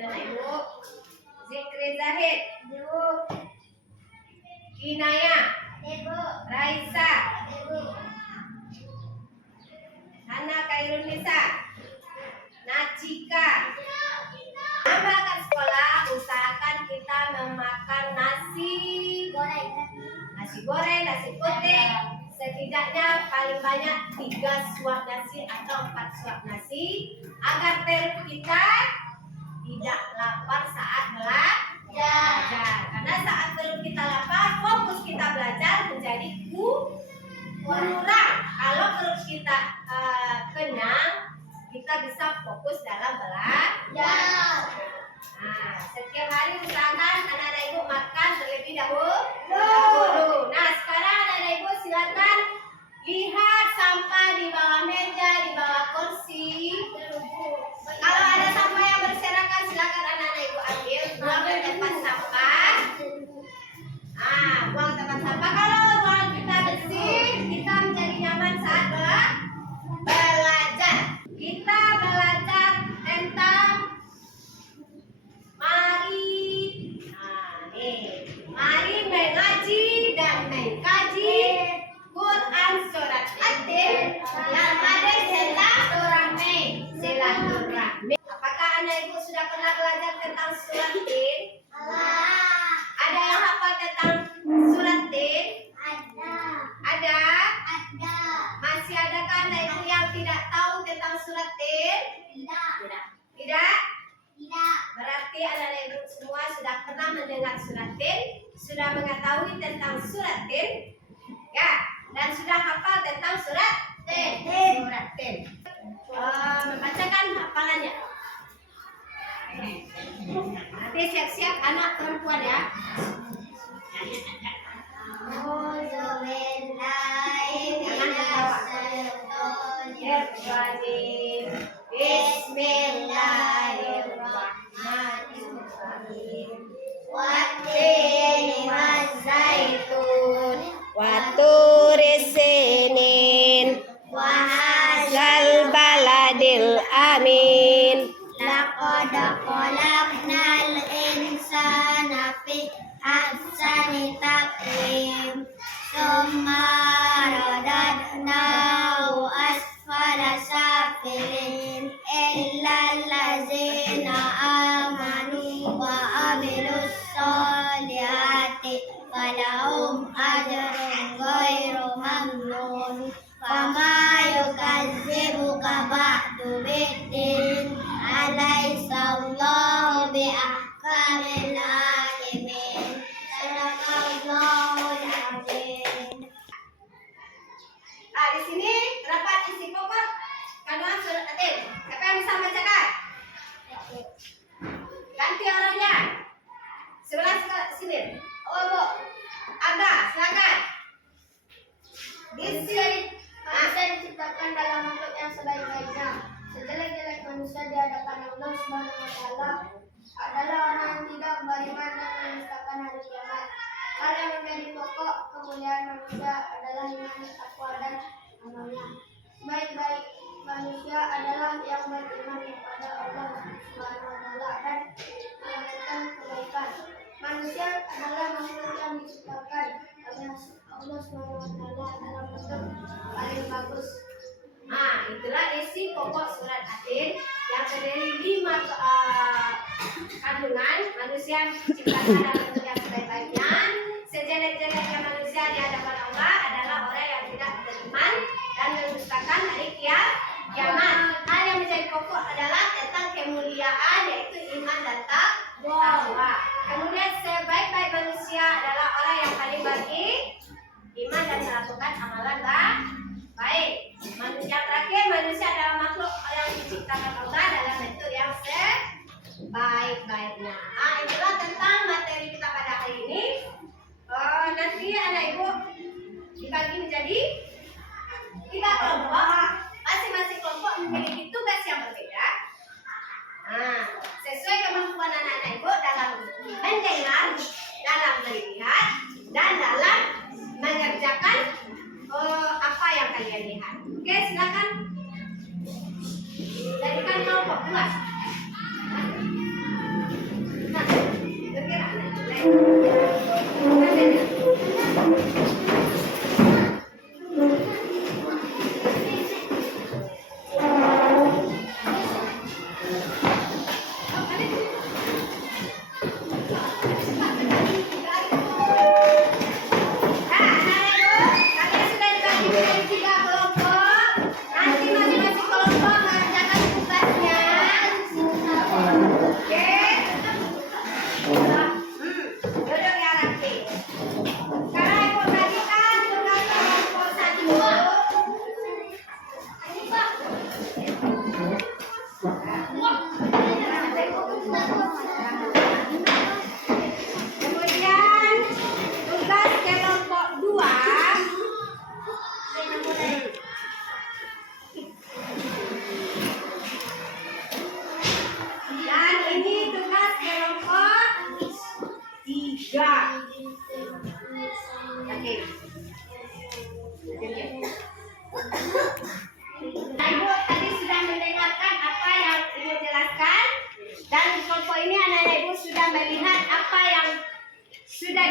anak ibu. Zikri Zahid. Ibu. Kinaya. Ibu. Raisa. Ibu. Hana Khairun Nisa. Nachika. Berangkat sekolah, usahakan kita memakan nasi goreng, nasi putih, setidaknya paling banyak 3 suap nasi atau 4 suap nasi agar perut kita tidak lapar saat belajar. Karena saat perut kita lapar, fokus kita belajar menjadi kurang. Kalau perut kita kenyang, kita bisa fokus dalam belajar. Nah, setiap hari usahakan anak-anak ibu makan terlebih dahulu. Nah, sekarang anak-anak ibu silakan lihat sampah di bawah meja, di bawah kursi. Kalau ada sampah yang berserakan, silakan anak-anak ibu ambil, buang ke tempat sampah. Buang tempat sampah. Kalau ruang kita bersih, kita menjadi nyaman saat belajar. Kita belajar tentang mari mengaji dan mengkaji Quran surat At-Tin yang ada tentang silaturahmi. Apakah anak ibu sudah pernah belajar tentang surat Tin? Ada yang hafal tentang surat Tin? Ada. Masih adakah anak ibu yang tidak tahu tentang surat Tin? Tidak? Berarti anak-anak ibu semua sudah pernah mendengar surat Tin, sudah mengetahui tentang surat Tin, ya, dan sudah hafal tentang surat Tin. Membacakan hafalannya. Nanti siap-siap anak perempuan ya. Bismillahirrahmanirrahim. Wat-tini waz-zaitun wa-turi sinin wa hadzal baladil amin. Laqad khalaqnal insana fi ahsani taqwim. Tsumma radadnahu asfala safilin illal ladzina amanu wa amilus solihati falahum ajrun ghairu mamnun. Fama yukazzibuka ba'du biddin alaihissallahu bi'ahkamil hakimin. Sadaqallahul azim. Di sini terdapat isi pokok kandungan surat At-Tin. Siapa yang bisa membacakan? Ganti orangnya. Sebelah sini. Oh, Bu. Aga, silakan. Manusia diciptakan dalam bentuk yang sebaik-baiknya. Sejelek-jelek manusia di hadapan Allah Subhanahu wa Ta'ala adalah orang yang tidak beriman dan mendustakan hari kiamat. Hal yang menjadi pokok kemuliaan manusia adalah iman, takwa dan amalnya. Sebaik-baik manusia adalah yang beriman kepada Allah Subhanahu wa Ta'ala dan melakukan kebaikan. Manusia adalah makhluk yang diciptakan oleh Allah Subhanahu wa Ta'ala dalam bentuk paling bagus. Itulah isi pokok surat At-Tin yang terdiri 5 kandungan. Manusia diciptakan dalam bentuk yang sebaik-baiknya. Sejelek-jeleknya manusia di hadapan Allah adalah orang yang tidak beriman dan mendustakan hari kiamat. Hal yang menjadi pokok adalah tentang kemuliaan, yaitu iman dan takwa. Kemudian sebaik-baik manusia adalah orang yang paling beriman dan melakukan amalan baik. Manusia terakhir, manusia adalah makhluk yang diciptakan Allah dalam bentuk yang sebaik-baiknya. Itulah tentang materi kita pada hari ini. Nanti anak ibu dibagi menjadi 3 kelompok. Masing-masing kelompok memiliki tugas yang berbeda. Sesuai kemampuan anak-anak ibu dalam mendengar, dalam melihat, dan dalam mengerjakan apa yang kalian lihat. Oke, silakan. Jadikan kelompok 2.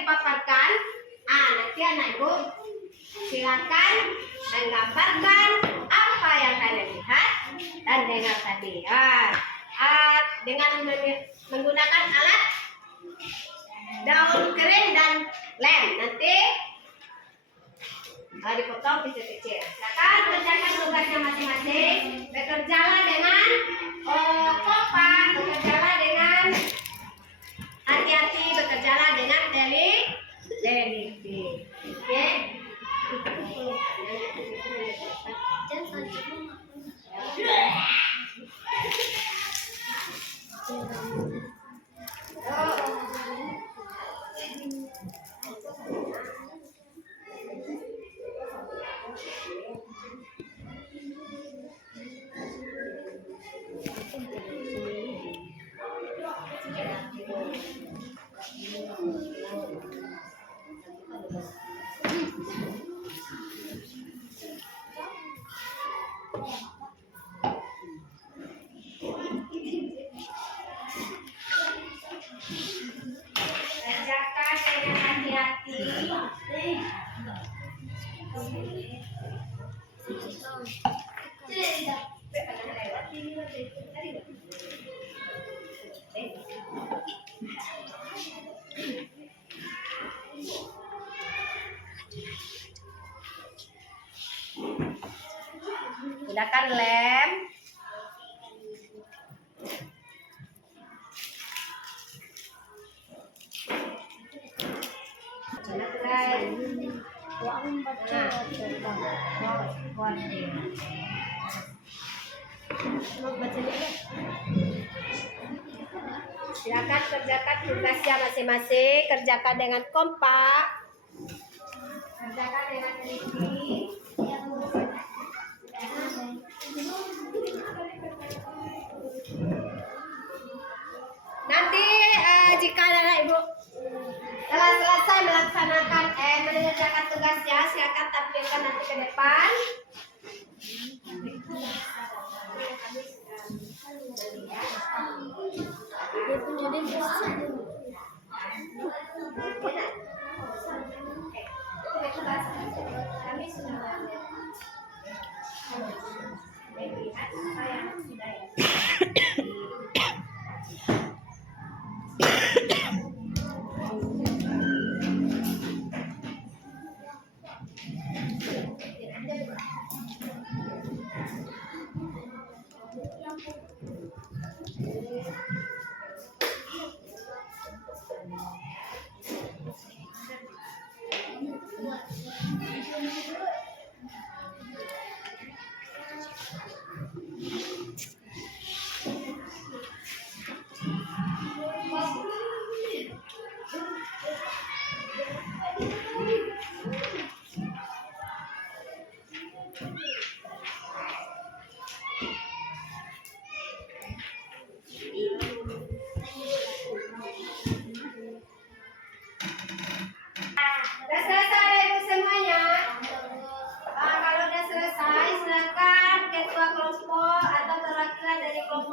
dipaparkan. Nanti anak ibu silakan menggambarkan apa yang kalian lihat dan dengar tadi. Dengan menggunakan alat daun kering dan lem. Nanti dipotong kecil-kecil. Silakan kerjakan tugasnya masing-masing. Bekerjalah dengan kompak, bekerjalah dengan hati-hati, bekerjalah dengan teliti. Oke? Kerjakan dengan hati-hati. Gunakan lem. Silakan kerjakan tugasnya masing-masing. Kerjakan dengan kompak. Kerjakan dengan teliti. Nanti jika anak ibu telah selesai melaksanakan mengerjakan tugasnya, silakan tampilkan nanti ke depan. Kami sudah melihat apa yang sudah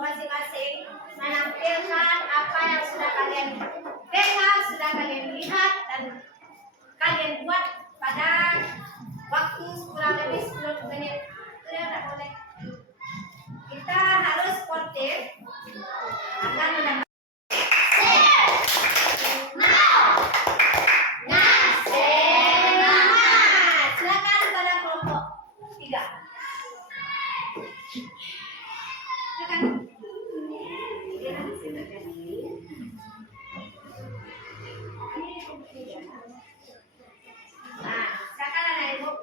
masing-masing menampilkan apa yang sudah kalian dengar, sudah kalian lihat dan kalian buat pada waktu kurang lebih 10 menit. Itu tidak boleh. Kita harus sportif agar mendapat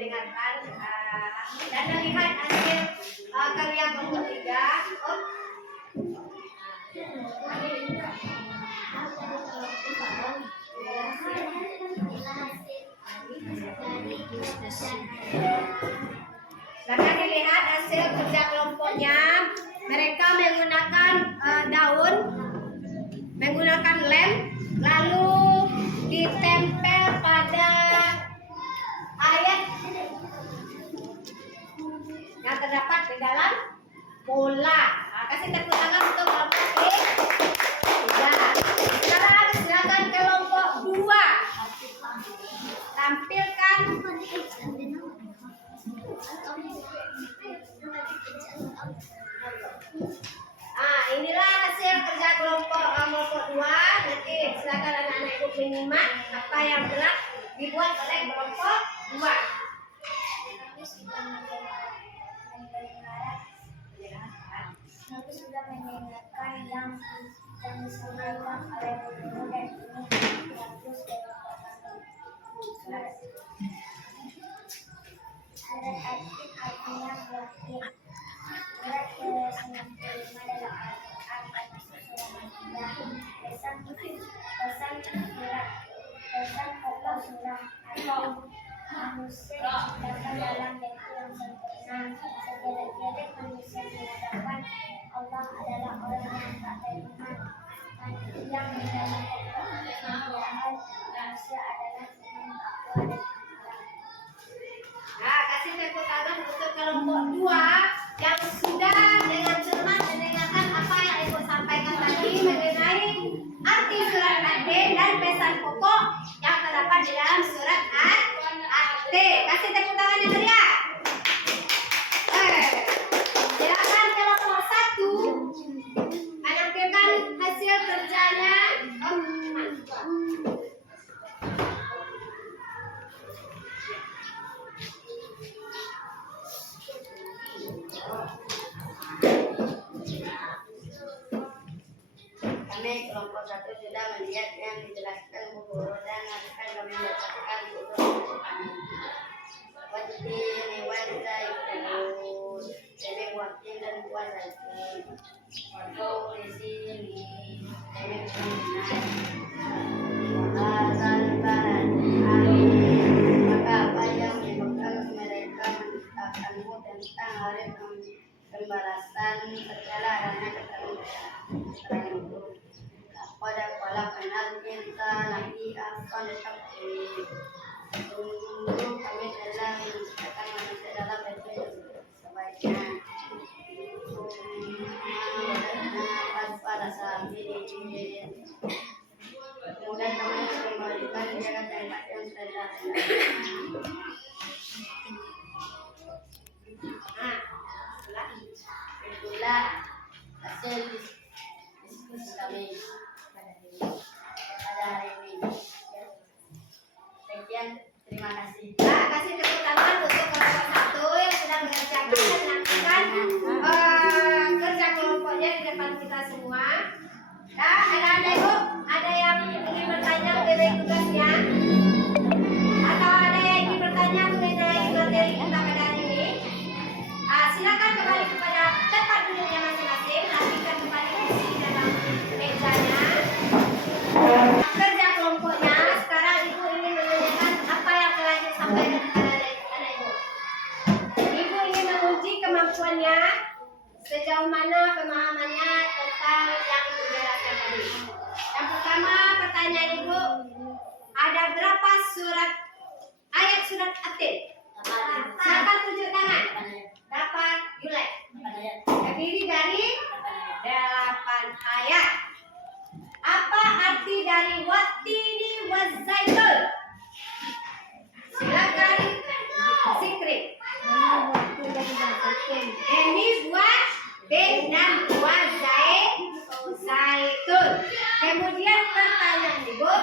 dengarkan dan melihat hasil karya kelompok 3. Karena dilihat hasil kerja kelompoknya, mereka menggunakan daun, menggunakan lem, lalu ditempel pada ayat menyimak apa yang telah dibuat oleh kelompok 2. Aku sudah mendengarkan yang disampaikan oleh guru dan ini bagus dari surat artinya berarti surat ke-95 dalam Al-Quran termasuk surat Al-Ma'idah. Pesan pokok surah atau manusia diciptakan dalam bentuk yang sempurna. Sejelek-jelek manusia di hadapan Allah adalah orang yang tak beriman. Yang menjadi pokok kesempurnaan manusia adalah iman, takwa dan akhlak. Nah, kasih tepuk tangan untuk kelompok 2 yang sudah dengan cermat mendengarkan apa yang Ibu sampaikan tadi mengenai arti surat At-T dan pesan pokok yang terdapat di dalam surat At-T. Kasih tepuk tangan yang meriah. Silakan kelompok 1 menampilkan hasil kerjanya. Kami kelompok 1 sudah melihat yang dijelaskan Bu Guru dan akan kami bacakan untuk Watin, Zaitun, Demi Watin dan Buah Zaitun. Waktu di sini, Demi Kuningan, Asal Barani, maka apa yang menyebabkan mereka mendustakanmu tentang hari pembalasan segala adanya keterangan itu. Pada kepala kenal kita lagi akan tetapi sungguh kami telah menciptakan manusia dalam bentuk yang sebaiknya. Pas pada saat ini kemudian kami kembalikan dia ke tempat yang sederhana. Itulah hasil diskusi kami pada hari ini. Sekian, terima kasih. Nah, kasih tepuk tangan untuk kelompok 1 yang sudah mengerjakan dan melakukan kerja kelompoknya di depan kita semua. Nah, ada Ibu, ada yang ingin bertanya mengenai tugasnya? Atau ada yang ingin bertanya mengenai materi kita pada hari ini? Silakan kembali kepada tempat duduknya masing-masing, rapikan kembali isi dalam mejanya. Kerja kelompoknya, sekarang Ibu ingin menanyakan apa yang telah disampaikan kepada anak Ibu. Ibu ingin menguji kemampuannya, sejauh mana pemahamannya tentang yang Ibu jelaskan tadi. Yang pertama, pertanyaan Ibu, ada berapa ayat surat At-T? Silakan tunjuk tangan. Dapat Yulek. Terdiri dari 8 ayat. Apa arti dari Wattini Wazzaitun? Silakan Zikri. Ini buat bin dan buat zaitun. Kemudian pertanyaan Ibu.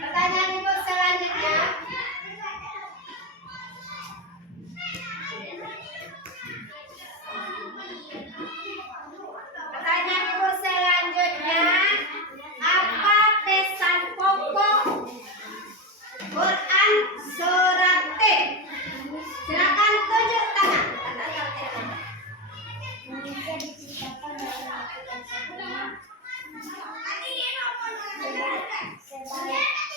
Pertanyaan Ibu selanjutnya. Pertanyaan Ibu selanjutnya, apa pesan pokok Quran surat T? Silakan tunjuk tangan. Manusia diciptakan dalam bentuk yang sempurna.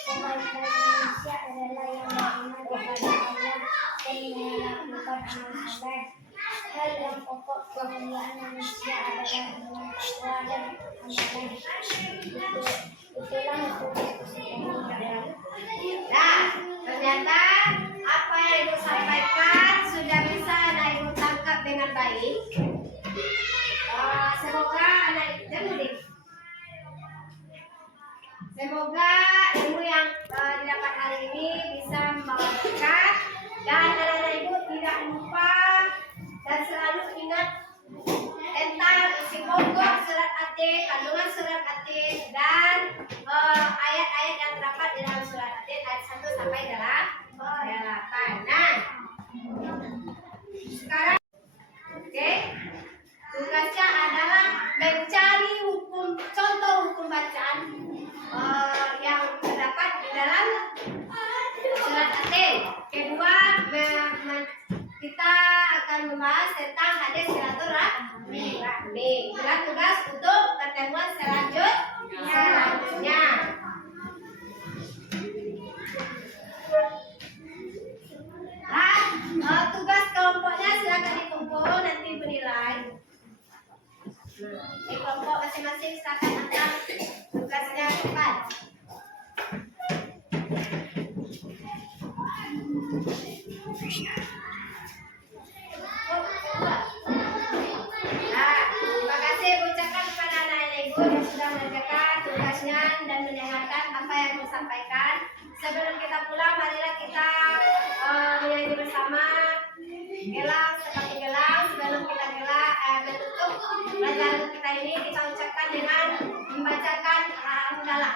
Sebaik-baik manusia adalah yang beriman kepada Allah dan melakukan amal saleh. Hal yang pokok kemuliaan manusia adalah iman, takwa dan amal saleh. Itulah hasil diskusi kami. Nah, ternyata apa yang Ibu sampaikan sudah bisa anak Ibu tangkap dengan baik. Semoga anak Ibu semoga ilmu yang didapat hari ini bisa membawa berkah dan anak-anak Ibu tidak lupa dan selalu ingat tentang isi pokok surat At-T At-Tin, kandungan surat At-Tin, dan ayat-ayat yang terdapat di dalam surat At-Tin ayat 1 sampai 8. Nah, sekarang oke, tugasnya adalah mencari contoh hukum bacaan yang terdapat di dalam surat At-Tin. Kedua, kita akan membahas tentang hadis silaturahmi. Itulah tugas untuk pertemuan selanjutnya. Tugas kelompoknya silakan dikumpul, nanti bernilai. Di kelompok masing-masing silakan angkat tugasnya cepat. Terima kasih ucapkan kepada anak-anak ibu yang sudah mengerjakan tugasnya dan mendengarkan apa yang saya sampaikan. Sebelum kita pulang, marilah kita menyanyi bersama. Gelang seperti gelang. Sebelum kita menutup pelajaran kita ini, kita ucapkan dengan membacakan alhamdulillah.